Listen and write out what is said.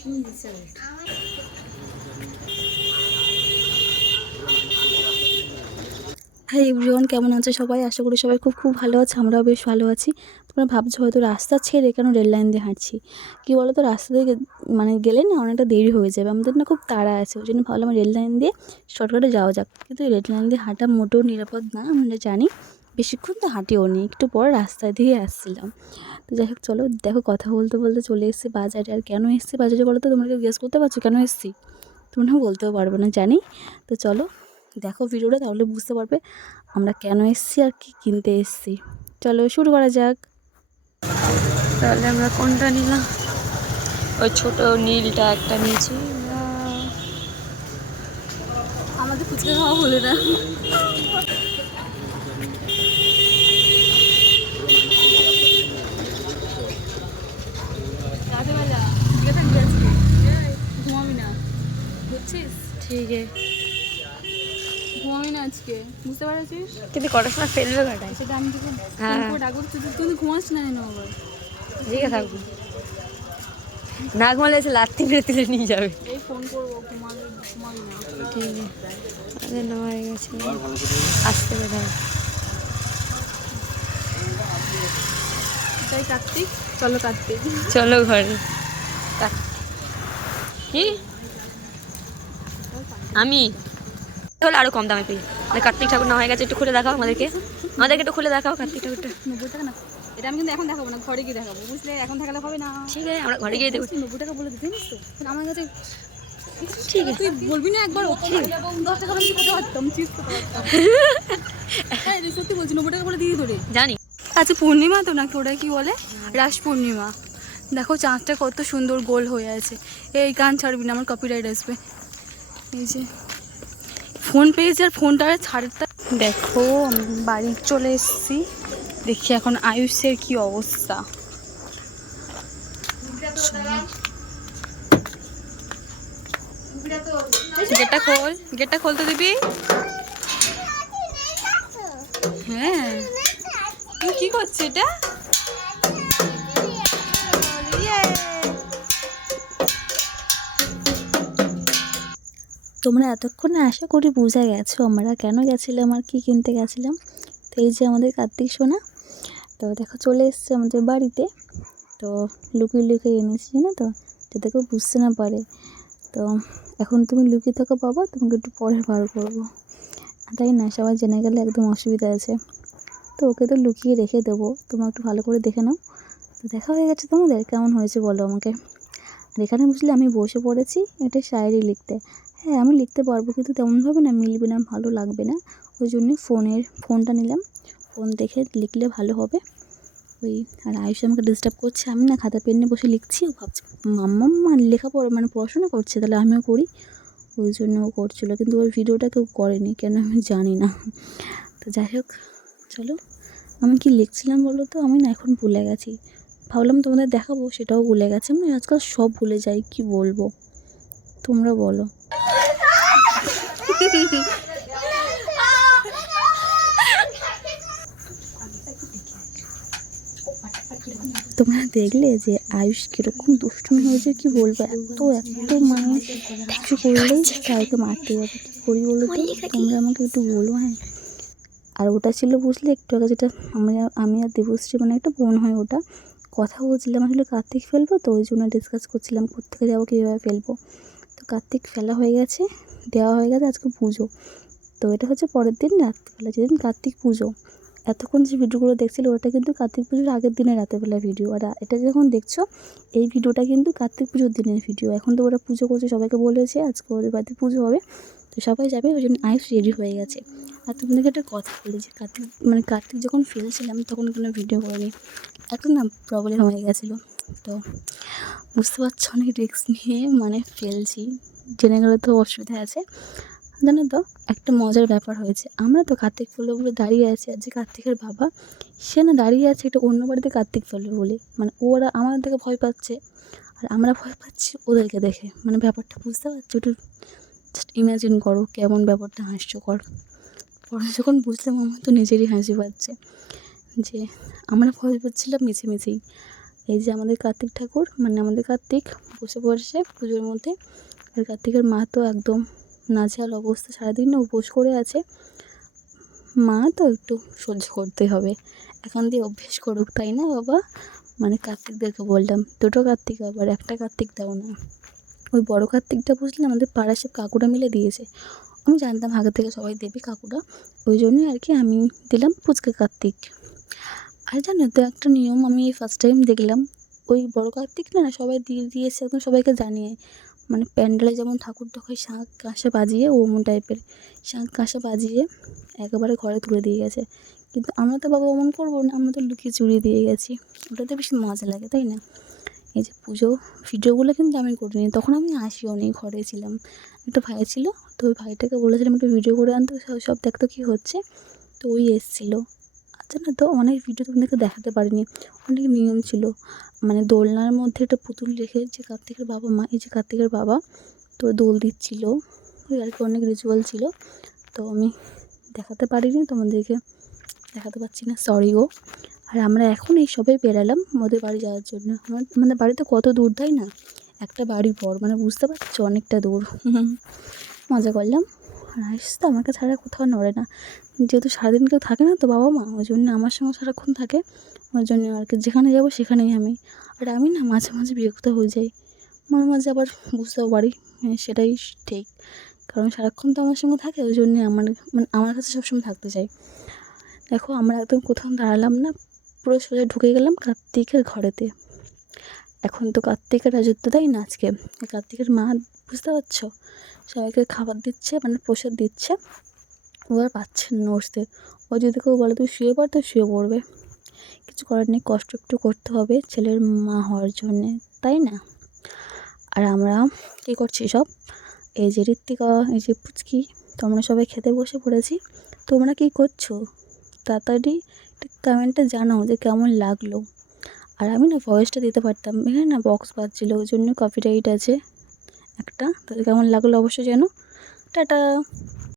Hi everyone কেমন আছে সবাই? আশা করি সবাই খুব খুব ভালো আছে, আমরাও বেশ ভালো আছি। তোমরা ভাবছ হয়তো রাস্তা ছেড়ে কেন রেল লাইন দিয়ে হাঁটছি? কী বলো তো রাস্তা দিয়ে মানে গেলে না অনেকটা দেরি হয়ে যাবে। আমাদের না খুব তাড়া আছে, ওই জন্য ভাবলাম রেল লাইন দিয়ে শর্টকাটে যাওয়া যাক। কিন্তু রেল লাইন দিয়ে হাঁটা মোটেও নিরাপদ না, আমরা জানি। বেশিক্ষণ তো হাঁটিও নি একটু পর রাস্তা দিয়ে আসছিলাম। তো যাই হোক চলো দেখো কথা বলতে বলতে চলে এসেছি বাজারে। আর কেন এসেছি বাজারে বলো তো? তোমরা কেউ গেস করতে পারছ কেন এসেছি? তোমরা বলতেও পারবে না জানি। তো চলো দেখো ভিডিওটা তাহলে বুঝতে পারবে আমরা কেন এসেছি আর কি কিনতে এসেছি। চলো শুরু করা যাক। তাহলে আমরা কোনটা নিলাম? ওই ছোট নীলটা একটা নিয়েছি। আমাদের ফুচকা খাওয়া হলো না ঘুমাবি না বুঝছিস ঠিক আছে ঘুমাবি না আজকে কিন্তু কটার সময় ফেলবে কটায়? সেটা আমি তোকে হ্যাঁ। ডাকবো। তুই ঘুমাস না আবার? ঠিক আছে থাকব না ঘুমালে এসে লাত্তি মেরে তুলে নিয়ে যাবে। এই ফোন করব ঘুমাবি ঘুমাবি না। ঠিক আছে। নেওয়া হয়ে গেছে। আসতে তাই কার্তিক। চলো কার্তিক। চলো ঘরে। কি? আমি? তাহলে আরও কম দামে পেয়ে। কার্তিক ঠাকুর না হয়ে গেছে একটু খুলে দেখাও আমাদেরকে। আমাদেরকে একটু খুলে দেখাও কার্তিক ঠাকুরটা। না এটা আমি কিন্তু এখন দেখাবো না ঘরে গিয়ে দেখাবো। বুঝলে এখন দেখালে হবে না। ঠিক আছে আমরা ঘরে গিয়ে দেবো নব্বই টাকা বলে দিতে তো? আমার কাছে ঠিক আছে। তুই বলবি না একবার দশ টাকা আমি দিতে পারতাম চিজ সত্যি বলছি নব্বই টাকা বলে দিয়ে ধরে জানি। আচ্ছা পূর্ণিমা তো নাকি ওটা কি বলে? রাস পূর্ণিমা। দেখো চাঁদটা কত সুন্দর গোল হয়ে আছে। এই গান ছাড়বি না আমার কপিরাইট আসবে। এই যে ফোন পেয়েছি আর ফোনটা ছাড়তে দেখো আমি বাড়ি চলে এসেছি। দেখি এখন আয়ুষের কি অবস্থা। গেটটা খোল গেটটা খুলতে দিবি। হ্যাঁ। তুই কি করছিস এটা? তোমরা এতক্ষণে আশা করি বুঝে গেছো আমরা কেন গেছিলাম আর কি কিনতে গেছিলাম। তো এই যে আমাদের কার্তিক সোনা, তো দেখো চলে এসছে আমাদের বাড়িতে। তো লুকিয়ে লুকিয়ে এনেছি, জানো তো? যাতে কেউ বুঝতে না পারে। তো এখন তুমি লুকিয়ে থাকো বাবা, তোমাকে একটু পরে বার করব। তাই না, সবাই জেনে গেলে একদম অসুবিধা আছে। তো ওকে তো লুকিয়ে রেখে দেবো, তোমরা একটু ভালো করে দেখে নাও। তো দেখা হয়ে গেছে তোমাদের, কেমন হয়েছে বলো আমাকে। আর এখানে বুঝলে আমি বসে পড়েছি এটা শায়েরি লিখতে। হ্যাঁ আমি লিখতে পারব কিন্তু তেমনভাবে না মিলবে না, ভালো লাগবে না। ওই জন্যই ফোনের, ফোনটা নিলাম। ফোন দেখে লিখলে ভালো হবে। ওই, আর আয়ুষ আমাকে ডিস্টার্ব করছে। আমি না খাতা পেন নিয়ে বসে লিখছি। ও ভাবছি, মাম্মা লেখা লেখাপড়া মানে পড়াশোনা করছে, তাহলে আমিও করি। ওই জন্য ও করছিল, কিন্তু ওর ভিডিওটা কেউ করেনি, কেন আমি জানি না। তো যাই হোক, চলো। আমি কি লিখছিলাম বলো তো? আমি না এখন ভুলে গেছি। ভাবলাম তোমাদের দেখাবো সেটাও ভুলে গেছি। আমি আজকাল সব ভুলে যাই কি বলব? তোমরা বলো। তোমরা দেখলে যে আয়ুষ কীরকম দুষ্টুমি হয়েছে কি বলব? এত এত মানে কিছু করলেই কাউকে মারতে যাবে। কী করি বলো তো? তোমরা আমাকে একটু বলো হ্যাঁ। আর ওটা ছিল বুঝলে একটু আগে যেটা আমি আমি আর দেবশ্রী মানে একটা বোন হয় ওটা। কথা বলছিলাম, আসলে কার্তিক ফেলব তো, ওই জন্য ডিসকাস করছিলাম কোথেকে যাব, কীভাবে ফেলব। তো কার্তিক ফেলা হয়ে গেছে, দেওয়া হয়ে গেছে আজকে পুজো। তো এটা হচ্ছে পরের দিন রাত্রিবেলা, যেদিন কার্তিক পুজো। এতক্ষণ যে ভিডিওগুলো দেখছিলে, ওটা কিন্তু কার্তিক পুজোর আগের দিনে রাতেরবেলা ভিডিও। আর এটা যখন দেখছ, এই ভিডিওটা কিন্তু কার্তিক পুজোর দিনের ভিডিও। এখন তো ওরা পুজো করছে, সবাইকে বলেছে, আজকে ওদের বাড়িতে পুজো হবে। তো সবাই যাবে, ওই জন্য আয়ুষ রেডি হয়ে গেছে। আর তোমাদেরকে একটা কথা বলি যে, কার্তিক মানে কার্তিক যখন ফেলছিলাম, তখন কোনো ভিডিও করিনি। একটা না প্রবলেম হয়ে গেছিল। তো বুঝতে পারছ, অনেক রিস্ক নিয়ে মানে ফেলছি। জেনে গেলে তো অসুবিধা আছে। জানো তো, একটা মজার ব্যাপার হয়েছে। আমরা তো কার্তিক ফেলব বলে দাঁড়িয়ে আছি, আর যে কার্তিকের বাবা, সে না দাঁড়িয়ে আছে একটা অন্য বাড়িতে কার্তিক ফেলবে বলে। মানে ওরা আমাদের দেখে ভয় পাচ্ছে, আর আমরা ভয় পাচ্ছি ওদেরকে দেখে। মানে ব্যাপারটা বুঝতে পারছ? একটু জাস্ট ইমাজিন করো কেমন ব্যাপারটা হাস্যকর। পরে যখন বুঝলাম, আমার তো নিজেরই হাসি পাচ্ছে। যে আমরা ভয় পাচ্ছিলাম মিছিমিছিই এই যে আমাদের কার্তিক ঠাকুর মানে আমাদের কার্তিক বসে পড়েছে পুজোর মধ্যে। আর কার্তিকের মা তো একদম নাজেহাল অবস্থা, সারাদিন না উপোস করে আছে। মা তো একটু সহ্য করতে হবে। এখন দিয়ে অভ্যেস করুক, তাই না বাবা? মানে কার্তিকদেরকে বললাম, দুটো কার্তিক আবার, একটা কার্তিক দাও না। ওই বড় কার্তিকটা বুঝলে আমাদের পাড়ার সব কাকুরা মিলে দিয়েছে। আমি জানতাম আগে থেকে সবাই দেবে কাকুরা। ওই জন্যই আর কি আমি দিলাম পুচকে কার্তিক। আর জানো, তো একটা নিয়ম আমি এই ফার্স্ট টাইম দেখলাম। ওই বড় কার্তিক না না, সবাই দিয়ে দিয়েছে একদম সবাইকে জানিয়ে। মানে প্যান্ডেলে যেমন ঠাকুর ঢোকায় শাঁখ কাঁসা বাজিয়ে, ওমন টাইপের শাঁখ কাঁসা বাজিয়ে একেবারে ঘরে তুলে দিয়ে গেছে। কিন্তু আমরা তো বাবা অমন করব না, আমরা তো লুকিয়ে চুরিয়ে দিয়ে গেছি। ওটাতে বেশি মজা লাগে, তাই না? এই যে পুজো, ভিডিওগুলো কিন্তু আমি করিনি, তখন আমি আসিও নি, ঘরে ছিলাম। একটা ভাই ছিল, তো ওই ভাইটাকে বলেছিলাম একটু ভিডিও করে আনতে সব- দেখতো কী হচ্ছে। তো ওই এসেছিল। না? তো অনেক ভিডিও তো তোমাদেরকে দেখাতে পারিনি। অনেক নিয়ম ছিল। মানে দোলনার মধ্যে একটা পুতুল রেখে যে কার্তিকের বাবা মা, এই যে কার্তিকের বাবা, তো দোল দিচ্ছিল। ওই আর কি অনেক রিচুয়াল ছিল। তো আমি দেখাতে পারিনি, তোমাদেরকে দেখাতে পারছি না। সরি গো। আর আমরা এখন এই সবে বেরালাম ওদের বাড়ি যাওয়ার জন্য। আমার আমাদের বাড়িতে কত দূর, তাই না? একটা বাড়ি পর মানে বুঝতে পারছ অনেকটা দূর। মজা করলাম। আয়ুষ তো? আমাকে ছাড়া কোথাও নড়ে না। যেহেতু সারাদিন কেউ থাকে না তো বাবা মা ওই জন্য আমার সঙ্গে সারাক্ষণ থাকে। ওই জন্য আর কি যেখানে যাব সেখানেই আমি। আর আমি না মাঝে মাঝে বিরক্ত হয়ে যাই। মাঝে মাঝে আবার বুঝতেও পারি হ্যাঁ, সেটাই ঠিক। কারণ সারাক্ষণ তো আমার সঙ্গে থাকে ওই জন্যে আমার মানে আমার কাছে সবসময় থাকতে চাই দেখো আমরা একদম কোথাও দাঁড়ালাম না পুরো সোজা ঢুকে গেলাম কার্তিকের ঘরেতে। এখন তো কার্তিকের রাজত্ব, তাই না আজকে? কার্তিকের মা, বুঝতে পারছ? সবাইকে খাবার দিচ্ছে মানে প্রসাদ দিচ্ছে। ও আর পাচ্ছে না নড়তে। ও যদি কেউ বলে তুই শুয়ে পড়, তো শুয়ে পড়বে। কিছু করার নেই, কষ্ট একটু করতে হবে ছেলের মা হওয়ার জন্যে, তাই না? আর আমরা কী করছি সব? এই যে ঋত্বিকা, এই যে পুচকি, তোমরা সবাই খেতে বসে পড়েছি। তোমরা কী করছ? তাড়াতাড়ি কমেন্টে জানাও যে কেমন লাগল। আর আমি না ভয়েসটা দিতে পারতাম। এখানে না বক্স বাজছিল, ওই জন্য কপিরাইট আছে একটা। তাদের কেমন লাগল অবশ্যই যেন টাটা!